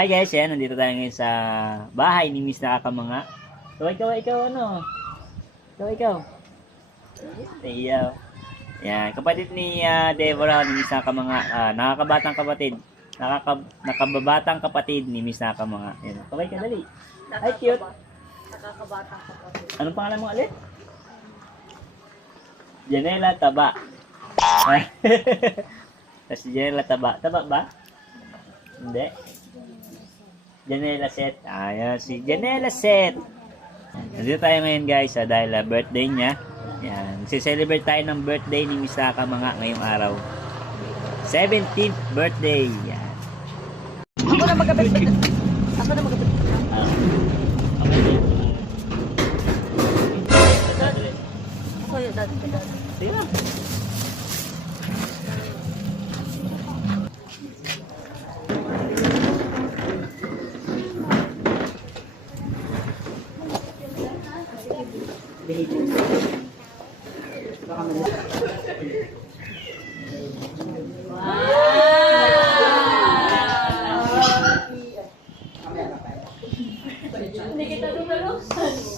Hi guys, yan, nandito tayo ngayon sa bahay ni Miss Nakakamanga. Ikaw, ano? Ikaw. Iyaw. Yan, kapatid ni Deborah ni Miss Nakakamanga. Nakakabatang kapatid. Nakababatang kapatid ni Miss Nakakamanga. Yan, kaway ka, dali. Ay, cute. Nakakabatang kapatid. Anong pangalan mo ulit? Janela Taba. Tapos Janela Taba. Taba ba? Hindi. Janela Set. Ayan, si Janela Set. Nandito tayo ngayon guys dahil birthday niya. Yan. Celebrate tayo ng birthday ni Miss Nakakamanga ngayong araw. 17th birthday. Yan. Ako na magkabit. Ako na magkabit. Ako yung dad. Sige lang.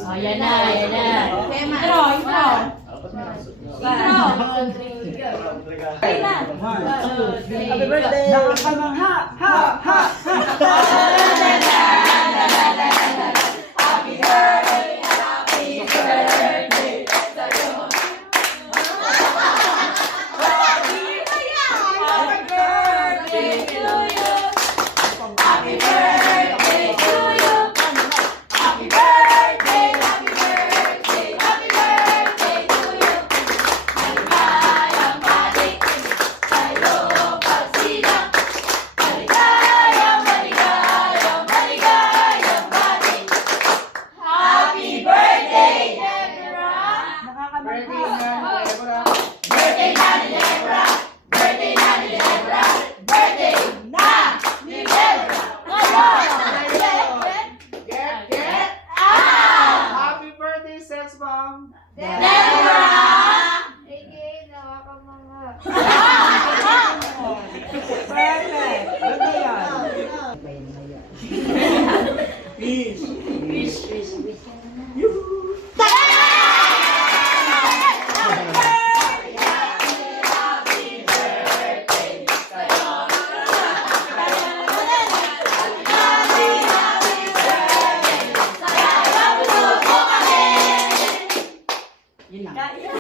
Oh, yan na. Happy birthday! Nakakamangha! Ha! Ha! Birthday